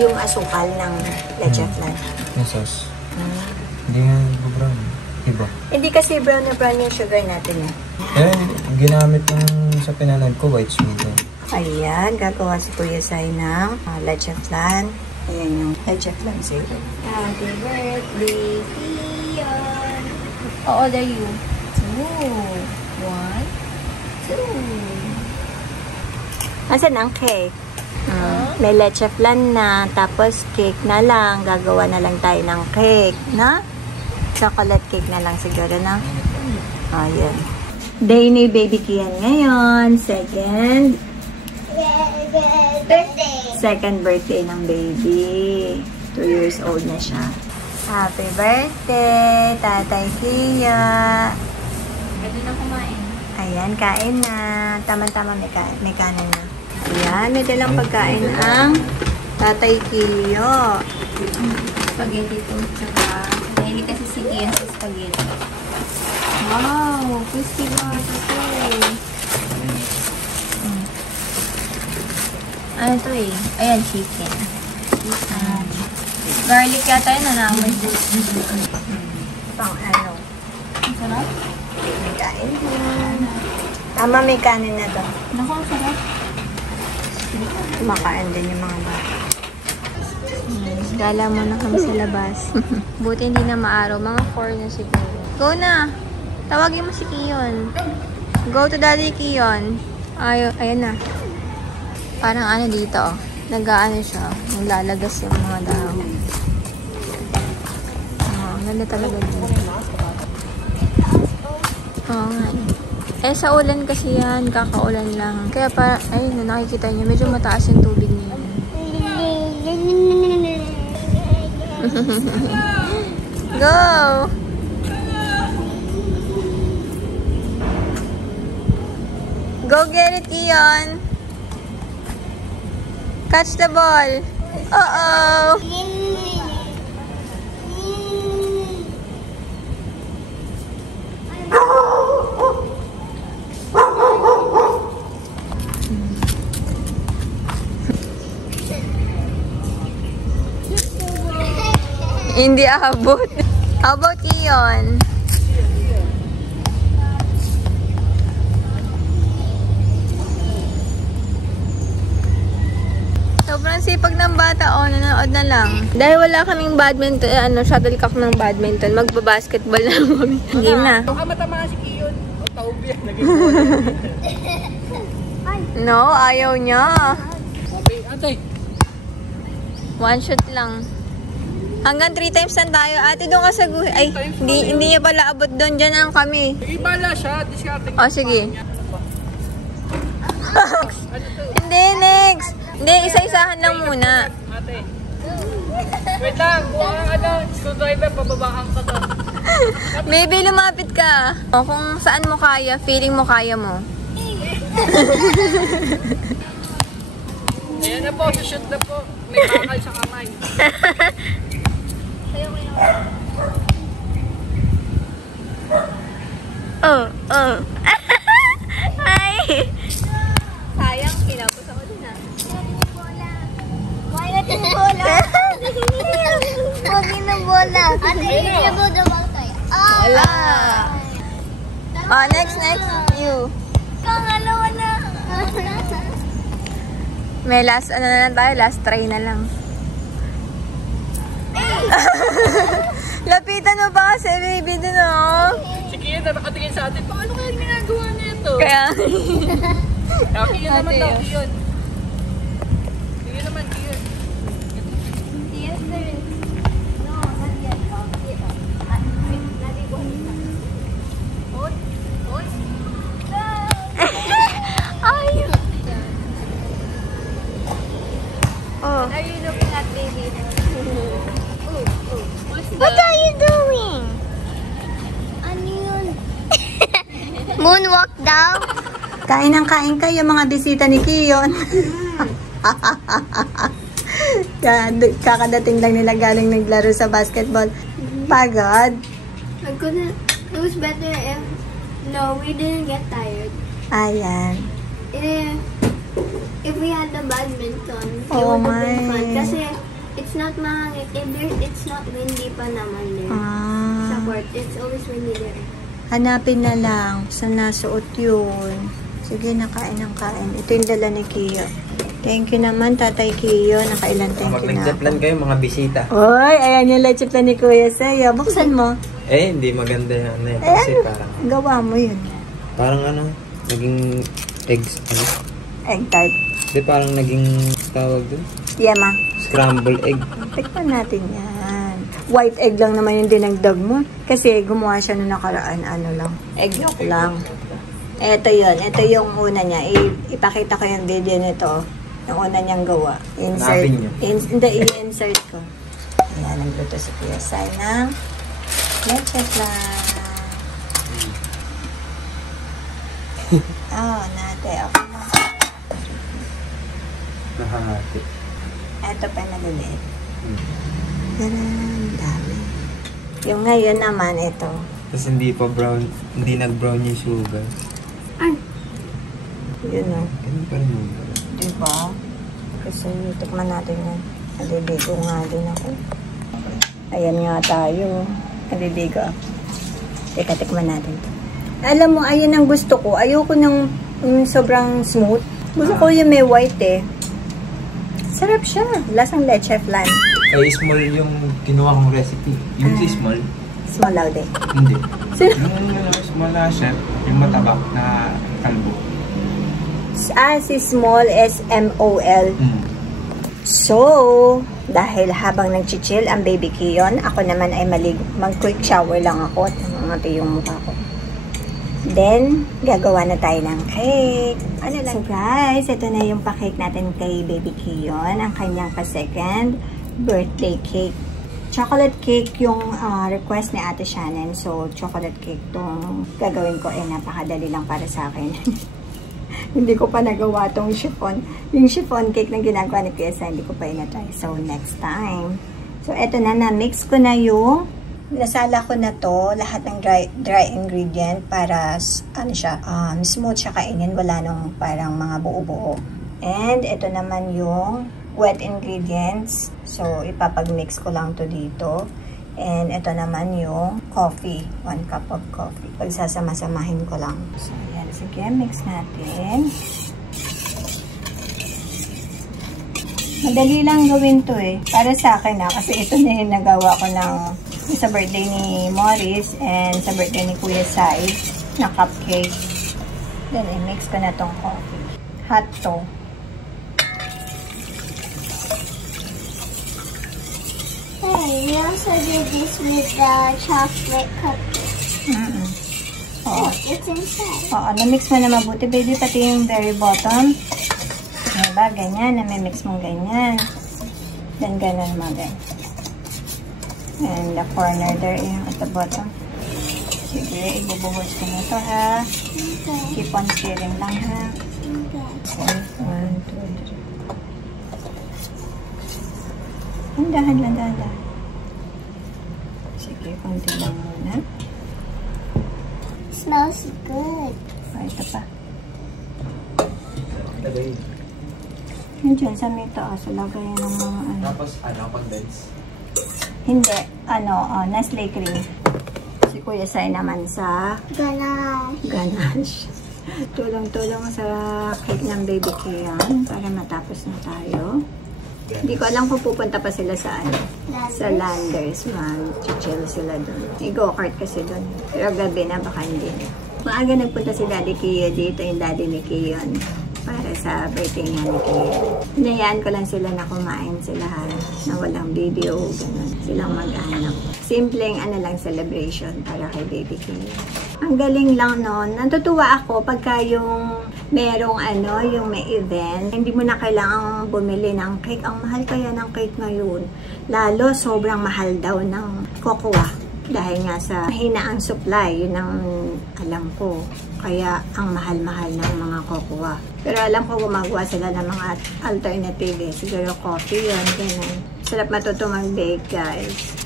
yung asukal ng leche flan. Yung sauce. Hindi nga brown. Iba. Hindi kasi brown na brown yung sugar natin eh. Eh, ginamit yung sa pinanood ko, white sugar. Ayan, gagawa si Kuya Sai ng leche flan. Ayan yung leche flan sa'yo. Happy birthday, Kian! How old are you? 2. 1, 2. Asan ang cake? May leche flan na, tapos cake na lang. Gagawa na lang tayo ng cake, na? Chocolate cake na lang siguro, na? Ayan. Day ni Baby Kian ngayon. Second birthday ng baby. 2 years old na siya. Happy birthday, Tatay Kia. Pwede na kumain. Ayan, kain na. Tama-tama, may kanin na. Ayan, may dalang pagkain ang Tatay Kiyo. Spaghetti to. Tsaka, mahilig kasi si Kian sa spaghetti. Wow, crispy ba ito? Ano to eh? Ayan, chicken. Garlic yata yun, nanamoy. Pang ano? Ang sarap. May kain na. Tama, may kanin na to. Naku, ang sarap. Kumakain din yung mga bata. Gala muna kami sa labas. Buti hindi na maaraw. Mga 4 na siguro. Go na! Tawagin mo si Kion. Go to Daddy Kion. Ayan na. Parang ano dito. Nag-aano siya. Nalalagas yung mga dahon. Ang ganda talaga dito. Oo nga. Eh, sa ulan kasi yan. Kakaulan lang. Kaya para, ayun, nakikita niyo. Medyo mataas yung tubig niya. Go! Go get it, Ian! Catch the ball! Uh-oh! Hindi abot. How about Ian? Sobrang sipag ng bata, nanonood na lang. Dahil wala kaming badminton, shuttlecock ng badminton, magbabasketball na kami. Game na. Baka matama si Kiyon. O taubya. No, ayaw niya. Okay, antay. 1 shot lang. Hanggang 3 times lang tayo. Ate, doon ka sa guhi. Ay, hindi niya pala abot doon. Diyan lang kami. Sige, bala siya. Discarding. O, sige. Hindi, next. Hindi, isa-isahan lang muna. Ate. Wait lang. Kung screwdriver, pababahan ka to. Baby, lumapit ka. O, kung saan mo kaya, feeling mo kaya mo. Ayan na po, sushoot na po. May bakal sa kamay. Ay! Sayang, kinapos ako din ah. Why not yung bola? Huwag yun ang bola. Ate, hindi na bola bang tayo? Wala. Oh, next, you. Kangalawa na. May last, na lang tayo, last try na lang. Lapitan mo pa kasi, baby, dun, oh. Si Kiyon na nakatingin sa atin. Paano kaya ginagawa niya ito? Kaya, Kiyon naman daw, Kiyon. Sige naman, Kiyon. Yes, there is. No, not yet. ay! Oh. What are you looking at, baby? What are you doing? Ano yun? Moonwalk daw? Kain ng kain kayo, mga bisita ni Kiyon. Kakadating lang nila galing naglaro sa basketball. Pagod? It was better if we didn't get tired. Ayan. If we had the badminton, it Oh would have been my. fun. Kasi It's not mahangin. It's not windy pa naman there. Sa Ah, port, it's always windy there. hanapin na lang saan nasuot yun. Sige, nakain ng kain. Ito yung dala ni Kiyo. Thank you naman, Tatay Kiyo. Nakailan thank Kapag you na nag-jetlan ako. kayo, mga bisita. Oy, ayan yung leche plan ni Kuya sa'yo. Buksan mo. Eh, hindi maganda yan. Eh, Kasi ano? parang, Gawa mo yun. parang ano, naging eggs, ano? Egg tart. Di parang naging tawag dun? Yema. Scrambled egg. Tikman natin yan. White egg lang naman yung dinagdag mo. Kasi gumawa siya nung nakaraan, ano lang. Egg yolk lang. Ito yun. Ito yung una niya. Ipakita ko yung video nito. Yung una niyang gawa. Insert. Hanapin niyo. Hindi, i-insert ko. Ayan, nagluto si Kuya Sai ng leche flan. Oh, nate. Okay na. Nahahati. Ito pa naliliit. Ganun, dami. Yung ngayon naman, ito. Tapos hindi pa brown, hindi nag-brown yung sugar. Ay, Yun o. Ganun pa rin yung Diba? Kasi tikman natin yan. Naliligo nga din ako. Ayan nga tayo. Naliligo ako. Teka, tikman natin. Alam mo, ayan ang gusto ko. Ayoko ng sobrang smooth. Gusto ko yung may white eh. Sarap siya. Lasang leche flan. Ay, small yung kinuha kong recipe. Yung si small, Small out eh. hindi. Sino? Yung small na chef, yung matabak na kalbo. Si small S-M-O-L. So, dahil habang nag-chill ang baby Kiyon, ako naman ay mag-quick shower lang ako at namangati yung mukha ko. Then, gagawa na tayo ng cake. Ano lang? So guys, ito na yung pa-cake natin kay baby Kiyon. Ang kanyang pa-second birthday cake. Chocolate cake yung request ni Ate Shannon. So, chocolate cake tong gagawin ko. Napakadali lang para sa akin. Hindi ko pa nagawa tong chiffon. Yung chiffon cake na ginagawa ni Kuya Sai, hindi ko pa inatry. So, next time. So, eto na-mix ko na yung nasala ko na to, lahat ng dry ingredient para, ano siya, smooth siya kainin. Wala nung parang mga buo-buo. And, ito naman yung wet ingredients. So, ipapag-mix ko lang to dito. And, ito naman yung coffee. 1 cup of coffee. Pagsasama-samahin ko lang. So, yan. Sige, mix natin. Madali lang gawin to eh. Para sa akin kasi ito na yung nagawa ko ng sa birthday ni Morris and sa birthday ni Kuya Sai na cupcake. Then, i-mix ko na tong coffee. Hot to. hey, we also did this with the chocolate cookies. Oo. It's inside. Oo, na-mix mo na mabuti, baby. Pati yung very bottom. Diba? Ganyan. Na-mix mo ganyan. Then, ganun mo din. And the corner there, yung at the bottom. Sige, ibubuhos ko na ito, ha? Okay. Keep on stirring lang, ha? Okay. 1, 2, 3. Dahan lang, dahan. Sige, konti lang muna. Smells good. Ito pa. Nandiyan sa may taas. Lagay ng mga ano. Tapos, condense. Hindi. Nestle cream. Si Kuya Sai naman sa Ganache. ganache. Tulong-tulong sa cake ng baby Kiyon para matapos na tayo. Hindi ko alam kung pupunta pa sila sa sa Landers. Mag-chill sila doon. I-go-kart kasi doon. Pero gabi na, baka hindi. Maaga nagpunta si Daddy Kiyo dito, yung daddy ni Kiyon, para sa birthday niya ni Kiyo. Hinayaan ko lang sila na kumain sila na walang video, ganun. Silang mag-anak. Simpleng lang celebration para kay baby Kiyo. Ang galing lang noon. Natutuwa ako pagka yung merong yung may event. Hindi mo na kailangang bumili ng cake. Ang mahal kaya ng cake ngayon. Lalo, sobrang mahal daw ng cocoa. Dahil nga sa mahina ang supply. Yun ang alam ko. Kaya ang mahal-mahal ng mga cocoa. Pero alam ko gumagawa sila ng mga alternative. Siguro coffee yun. Ganun. Sarap matuto mag-bake, guys.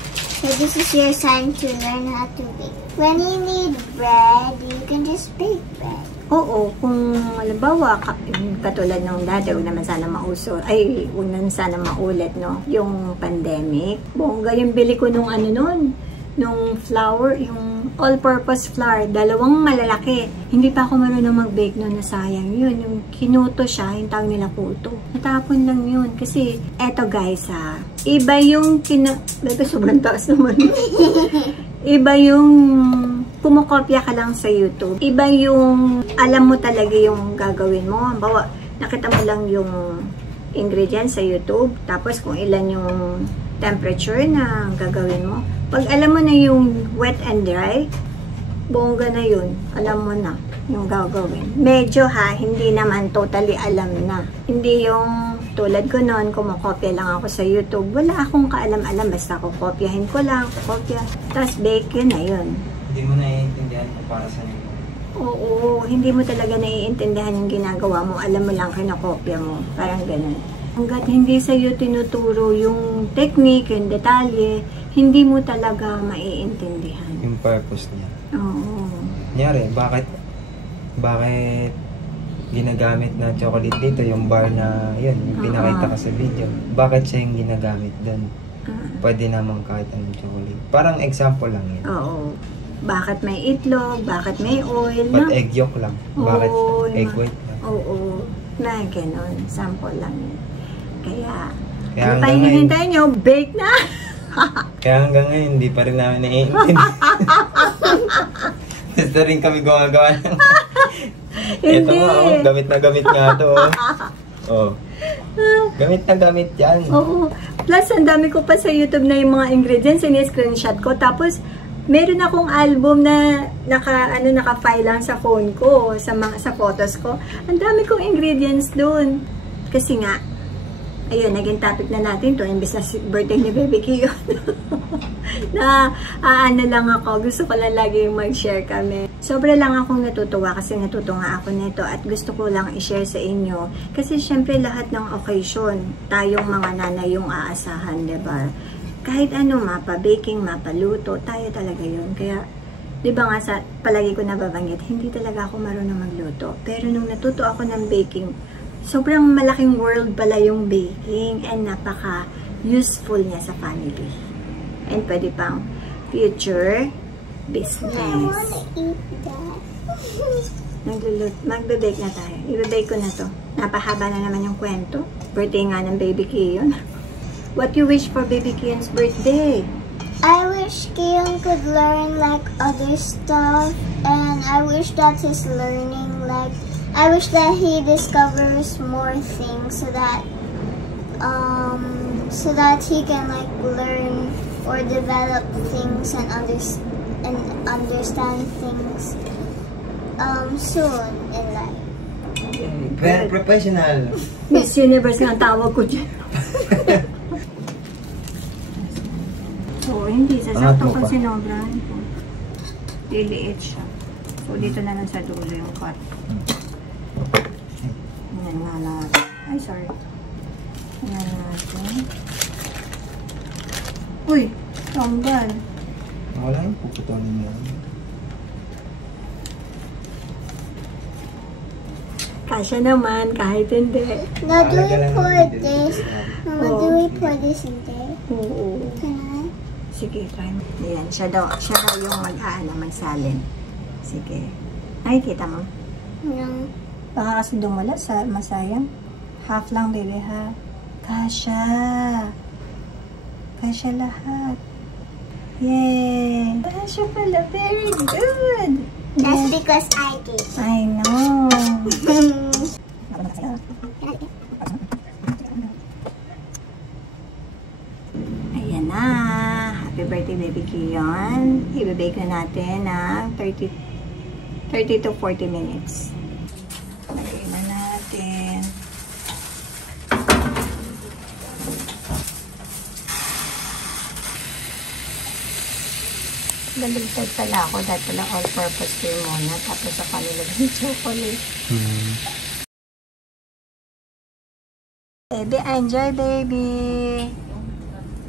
So this is your time to learn how to bake. When you need bread, you can just bake bread. Oo, kung halimbawa, katulad nung dati, huwag naman sana huwag naman sana maulit, no? Yung pandemic. Bongga yung bili ko nung nung flour, yung all-purpose flour, 2 malalaki. Hindi pa ako marunong mag-bake noon, nasayang yun. Yung kinuto siya, yung tawag nila kuto. Natapon lang yun. Kasi, eto guys iba yung sobrang taas naman. Iba yung kumokopya ka lang sa YouTube. Iba yung alam mo talaga yung gagawin mo. Halimbawa, nakita mo lang yung ingredients sa YouTube, tapos kung ilan yung temperature na gagawin mo. Pag alam mo na yung wet and dry, bongga na yun. Alam mo na yung gagawin. Medyo hindi naman totally alam na. Hindi yung tulad ko noon, kumokopya lang ako sa YouTube. Wala akong kaalam-alam. Basta kopyahin ko lang, kopya. Tapos bake yun na yun. Hindi mo naiintindihan kung para saan yun. Oo, hindi mo talaga naiintindihan yung ginagawa mo. Alam mo lang, kinokopya mo. Parang ganun. Hanggat hindi sa'yo tinuturo yung technique, yung detalye, hindi mo talaga maiintindihan. Yung purpose niya. Oo. Kunyari, bakit ginagamit na chocolate dito, yung bar na yun, yung pinakita ka sa video. Bakit siya yung ginagamit doon? Pwede naman kahit anong chocolate. Parang example lang yun. Oo. Bakit may itlog? Bakit may oil? Ba't egg yolk lang? Bakit Oo, egg white lang? Oo. Na ganon. Sample lang yun. Kaya Kaya ano pa hanggang ngayon- hinihintay nyo? Bake na! Kaya hanggang ngayon, hindi pa rin namin naiintindihan. Basta rin kami gumagawa ng... Ito Hindi. nga, gamit na gamit nga to. Oh. Gamit na gamit yan. Oo. Plus, ang dami ko pa sa YouTube na yung mga ingredients, ini-screenshot ko. Tapos, meron akong album na naka-file lang sa phone ko, sa photos ko. Ang dami kong ingredients doon. Kasi nga, ayun, naging topic na natin to, imbes na birthday ni Baby Kiyo. Lang ako, gusto ko lang lagi yung mag-share kami. Sobra lang akong natutuwa kasi natuto nga ako nito at gusto ko lang i-share sa inyo. Kasi syempre lahat ng occasion, tayong mga nanay yung aasahan, diba? Kahit ano, mapa-baking, mapa-luto, tayo talaga yun. Kaya, diba nga palagi ko nababanggit, hindi talaga ako marunong magluto. Pero nung natuto ako ng baking, sobrang malaking world pala yung baking and napaka-useful niya sa family. And pwede pang future business. I wanna eat that. Magbe-bake na tayo. Ibe-bake ko na to. Napahaba na naman yung kwento. Birthday nga ng Baby Kiyon. What you wish for Baby Kiyon's birthday? I wish Kiyon could learn like other stuff, and I wish that he's learning I wish that he discovers more things so that he can like learn or develop things and understand things soon in life. Very professional. Miss Universe nga ang tawag ko dyan. So, hindi. Sasakto ko sinobrahan ko. Liliit siya. So, dito na lang sa dulo yung cut. Ayan nga natin. Ay, sorry. Ayan natin. Uy! Tanggal. Wala yung puputulin mo. Kasya naman, kahit hindi. Now do we Mahalaga lang pour yung this? dito. Mama, do we pour this in there? Oo. Can I? Sige, try mo. Ayan, siya daw yung magsalin. Sige. Nakikita mo? No. Baka kasi dumula sa masayang. Half lang, baby, ha? Kasya. Kasya lahat. Yay! Kasya pala. Very good! That's because I did. I know. Ayan na. Happy birthday, Baby Kiyon. I-bake na natin ng 30 to 40 minutes. Lagay na natin. Naligtad pala ako. Dahil pala all-purpose cream muna. Tapos ako nilagay yung chocolate. Baby, enjoy, baby!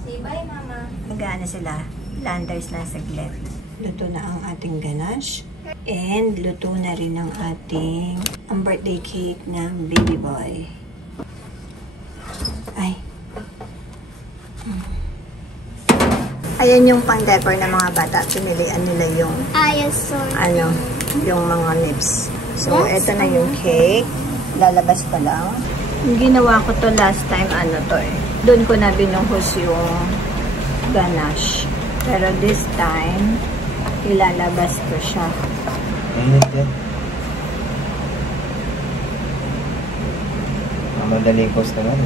Say bye, Mama. Nagana sila. Flanders na saglit. Luto na ang ating ganache. And luto na rin ang ating birthday cake ng baby boy. Ay. Ayan yung pang-decor ng mga bata. Pinilian nila yung yung mga nips. So, ito na yung cake. Lalabas pa lang. Yung ginawa ko to last time, doon ko na binuhos yung ganache. Pero this time, ilalabas ko siya. Init yan. Madali cost naman.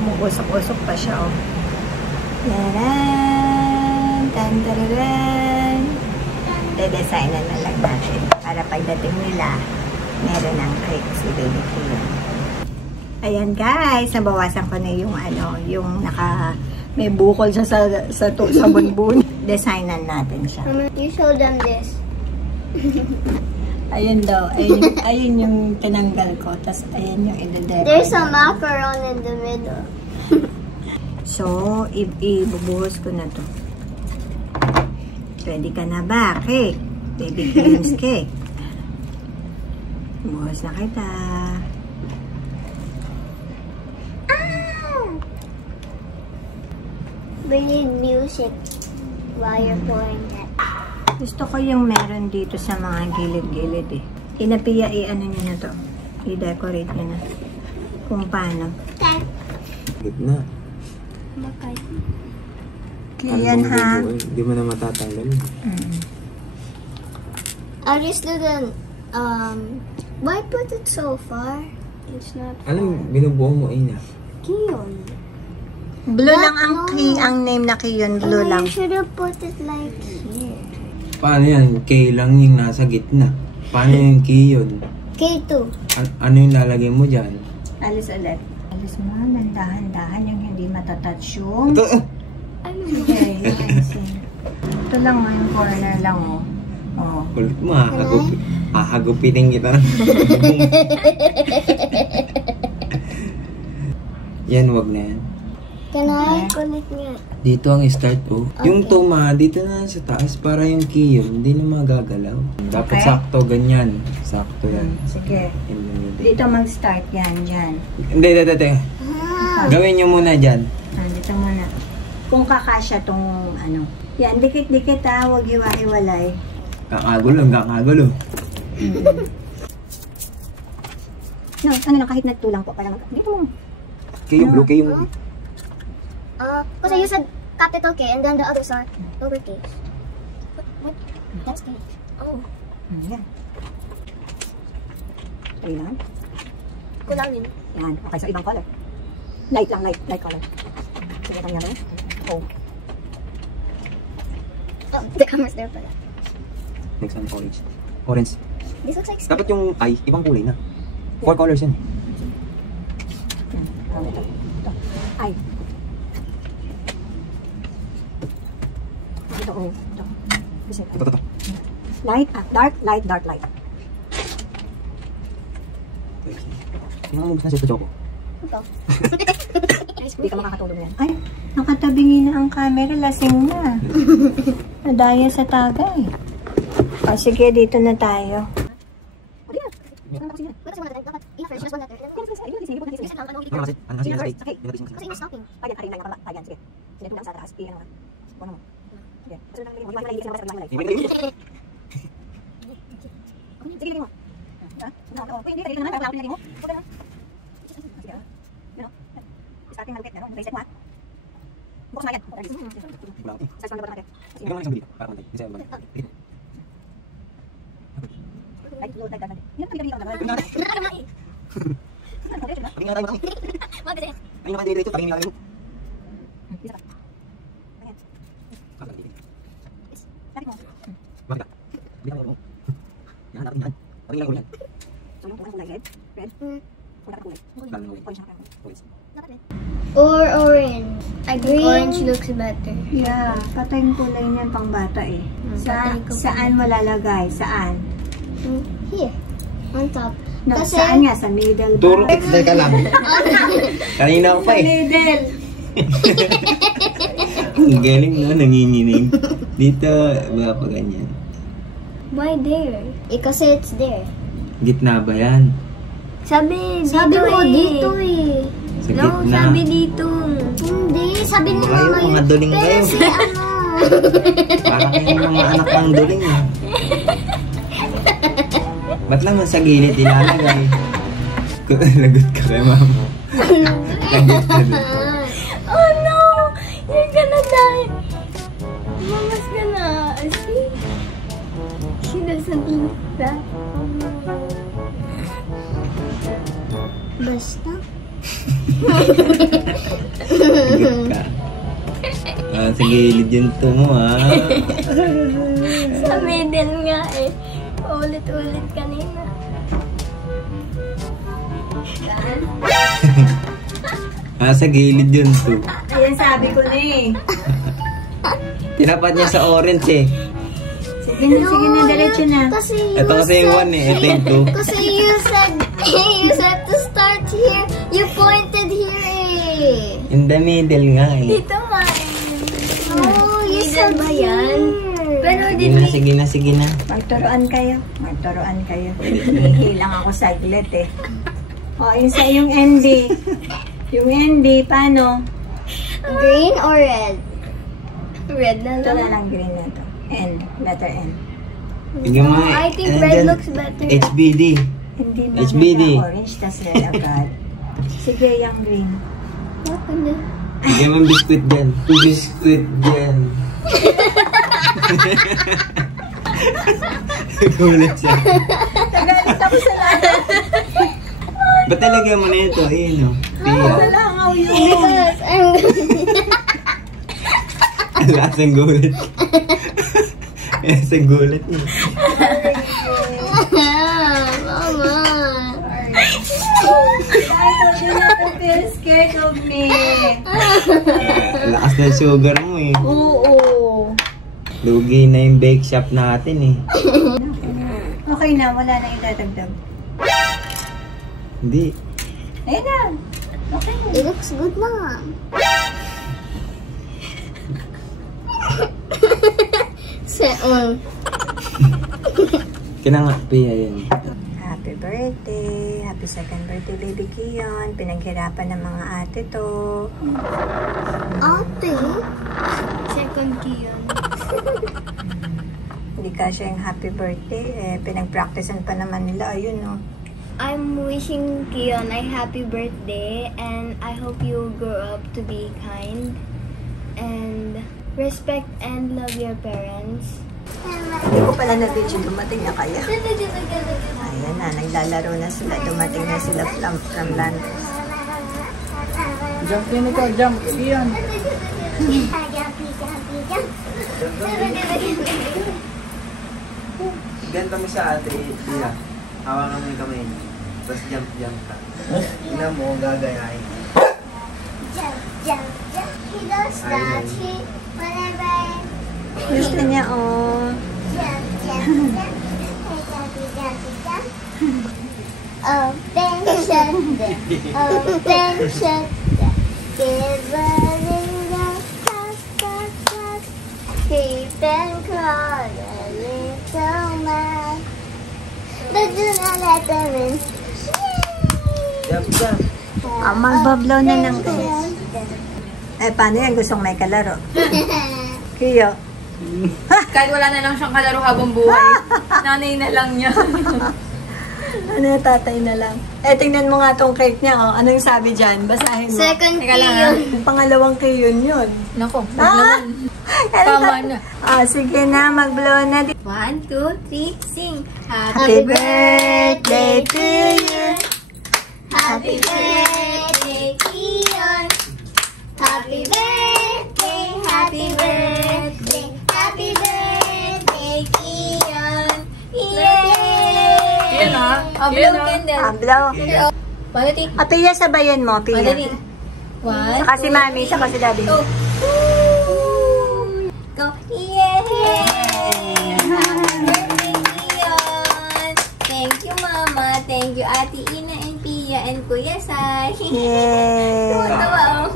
Umusok-usok pa siya, oh. Taran! Tantararan! De-designan na lang natin para pagdating nila, meron ng cake si Baby Kian. Ayan guys, nabawasan ko na yung yung may bukol siya sa bunbun. Designan natin siya. You show them this. Ayun daw. Ayun yung tinanggal ko. Tapos ayun yung i-decorate. There's a macaron in the middle. So, ibubuhos ko na to. Ready ka na ba? Cake. Baby Kian's cake. Buhos na kita. We need music while you're pouring it. Gusto ko yung meron dito sa mga gilid-gilid eh. Inapiya ano nyo na to. I-decorate nyo na. Kung paano. Gitna. Bakit? Kian ha. Hindi mo na matatanggal. I just didn't, why put it so far? It's not Anong binubuo mo, Ina? Kion. Blue lang ang name na Kion. Blue lang. You should have put it like here. Paano yan? K lang yung nasa gitna. Paano yung K yun? K2. Ano yung lalagay mo dyan? Alis ulit. Alis mo, dahan-dahan yung hindi matatouch yung... Ito! Okay, yung icing. Ito lang yung corner lang oh. Oh. Kulit mo, hahagupitin kita ng yan, wag na yan. Can I? Kulit nga. Dito ang start po. Yung tuma, dito na sa taas para yung key yun, hindi na magagalaw. Dapat sakto, ganyan. Sakto yan. Sige. Dito mag-start yan, dyan. Hindi. Gawin nyo muna dyan. Dito muna. Kung kakasya tong Yan, dikit-dikit huwag hiwa-hiwalay. Kakagulo. No, kahit nagtulang po. Para dito mo. Kay yung blue, kay yung blue. Because you said capital K and then the others are lowercase. What? That's K. Oh. Yan. Ayan. Kulangin. Yan. Okay, so ibang color. Light lang, light color. Sige, kanya rin. Oh. Oh, the camera's there pala. Next one, orange. Orange. This looks like Dapat yung eye, ibang kulay na. 4 colors yan. Ito. Ay. Ito. Ito. Light, dark, light, dark, light. Yung ang gusto na sa choco. ito. Hindi ka makakatulog yan. Ay, nakatabingi na ang camera. Lasing na. Nadaya sa tagay. O, sige, dito na tayo. Or orange. I think orange looks better. Yeah, patay yung kulay niyan pang bata eh. Saan mo lalagay? Saan? Here. On top. No, Kasi, saan nga? Sa middle ba? Turo, teka lang. Kanina ko pa Sa eh. middle. Ang galing no, nanginginig. Dito, wala pa ganyan. why there? Kasi it's there. Gitna ba yan? Sabi dito Sabi mo eh. dito eh. Sa No, gitna. sabi dito. Hindi, sabi ni Kayo, mama mga duling Pero kayo. si ano. Parang kayong mga anak ng duling eh. Ba't naman sa gilid ilalagay? Lagot ka kay mama. Lagot ka dun. Oh no! You're gonna die! Mama's gonna see. She doesn't look that. Basta. Lagot ka. Ah, sa gilid yung to mo ah. Sa middle nga eh. Ulit-ulit kanina. Ah, sa gilid yun to. Ayan, sabi ko na eh. Tinapat niya sa orange eh. Sige na, diretso na. Kasi Ito kasi yung 1 eh. Ito yung 2. Kasi you said to start here. You pointed here eh. In the middle nga eh. Dito nga eh. Oh, you Middle said ba yan? here. Pero Sige na, sige na, sige na. Magturuan kayo. Magturuan kayo. Hihilang ako saglit eh. O, yung sa yung ND. Yung ND, paano? Green or red? red na Ito na lang. lang green na to. N. Letter N. Sige mo I think ano red dyan? looks better. HBD. Hindi HBD. na orange, tas red agad. Sige, yung green. Sige mo biskuit dyan. Biskuit dyan. Gulat siya. Nagalit ako sa lahat. Ba't talaga mo na ito? Ayun o. Pia. Nalangaw yun. Because I'm Ang lasang gulat. Lasang gulat niya. Mama. I told you not to feel scared of me. Lakas ng sugar mo eh. Oo. Lugi na yung bake shop natin eh. Okay na, wala na itatagdag. Hindi. Ayun na. Okay na. It looks good na. Kina nga, Pia yan. Happy birthday. Happy second birthday, baby Kion. Pinaghirapan ng mga ate to. Ate. Second key yun. Hindi kasi yung happy birthday. Eh, pinag-practicean pa naman nila. Ayun, no. I'm wishing Kion a happy birthday and I hope you grow up to be kind and respect and love your parents. Hindi ko pala na-video. Dumating na kaya. Ayan na, naglalaro na sila. Dumating na sila from Landers. Jump din ito, jump. Iyan. Ganito mo sa ate, Pia. Hawakan mo yung kamay niya. Tapos jump ka. Tingnan mo, gagayahin. Jump, jump, jump. He does that. He, whenever Gusto niya, oh. jump, jump, jump. Jumpy, jumpy, jump. Open, shut, open, shut. Give a little tap, tap, tap. Keep and crawl a little man. But do not let them in. Jump, jump. Magbablaw na ng Eh, paano yan? Gustong may kalaro. Kiyo. Kahit wala na lang siyang kalaro habang buhay. Nanay na lang niya. Ano yung tatay na lang? Eh, tingnan mo nga tong cake niya, oh. Anong sabi dyan? Basahin mo. Second Teka lang, ha? key. Yung pangalawang Kiyon yun. Nako, naman. Tama na. Ah, sige na, mag-blow na. 1, 2, 3, sing! Happy birthday to you. Happy birthday, Kion. Happy birthday, happy birthday, happy birthday, Kion. Yay! Yan ha. Blow candle. Ah, blow. Paano ti? Ah, Pia, sabayan mo, Pia. Paano ti? 1, Saka si Mami, saka si Daddy. Go! Go! Yay! Happy birthday, Kion! Thank Thank you, Mama. Thank you, Ate Ina and Pia and Kuya Sai. Yay! Tawa, oh.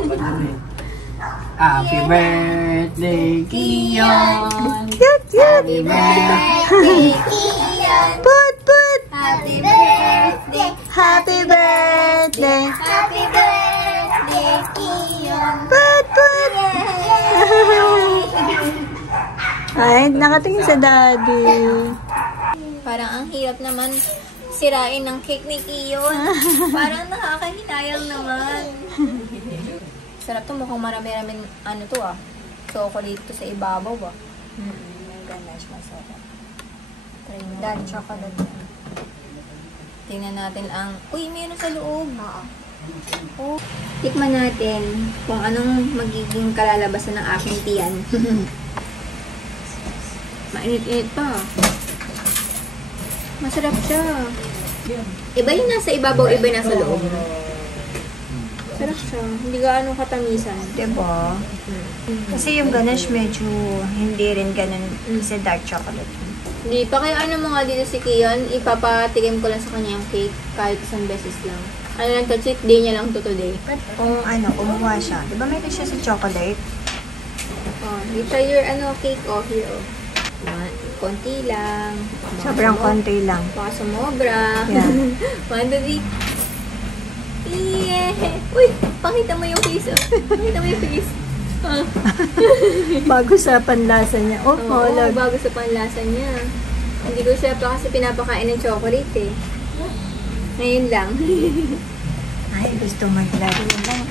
Happy birthday, Kion! Cute, Happy cute! birthday, Kian. Put, put! Happy birthday. Happy birthday! Happy birthday, Kian. Put, put! Ay, nakatingin sa daddy. Parang ang hirap naman sirain ng cake ni Kion. Parang nakakahinayang naman. Sarap to, mukhang marami-rami ano to ah. Chocolate to sa ibabaw ah. May ganache, masarap. Try mo. Dark chocolate yan. Tingnan natin ang... Uy, meron sa loob. Oh. Tikman natin kung anong magiging kalalabasan ng aking tiyan. Mainit-init pa. Masarap siya. Iba yung nasa ibabaw, iba yung nasa loob. Sarap siya. Hindi gaano katamisan. Diba? Kasi yung ganache medyo hindi rin ganun sa dark chocolate. Hindi pa kaya ano mga dito si Kion, ipapatikim ko lang sa kanya yung cake kahit isang beses lang. Ano lang to, cheat day niya lang to today. Kung ano, kumuha siya. Diba may siya sa chocolate? Oh, you try your ano cake oh, here oh. Konti lang. Baka Sobrang sumo- konti lang. Baka sumobra. Yeah. 1, 2, 3. Yeah! Uy! Pakita mo yung face oh. Pakita mo yung face. Ah. Bago sa panlasa niya. Oh, Oo, lag. bago sa panlasa niya. Hindi ko siya pa kasi pinapakain ng chocolate eh. Ngayon lang. Ay, gusto maglaro lang.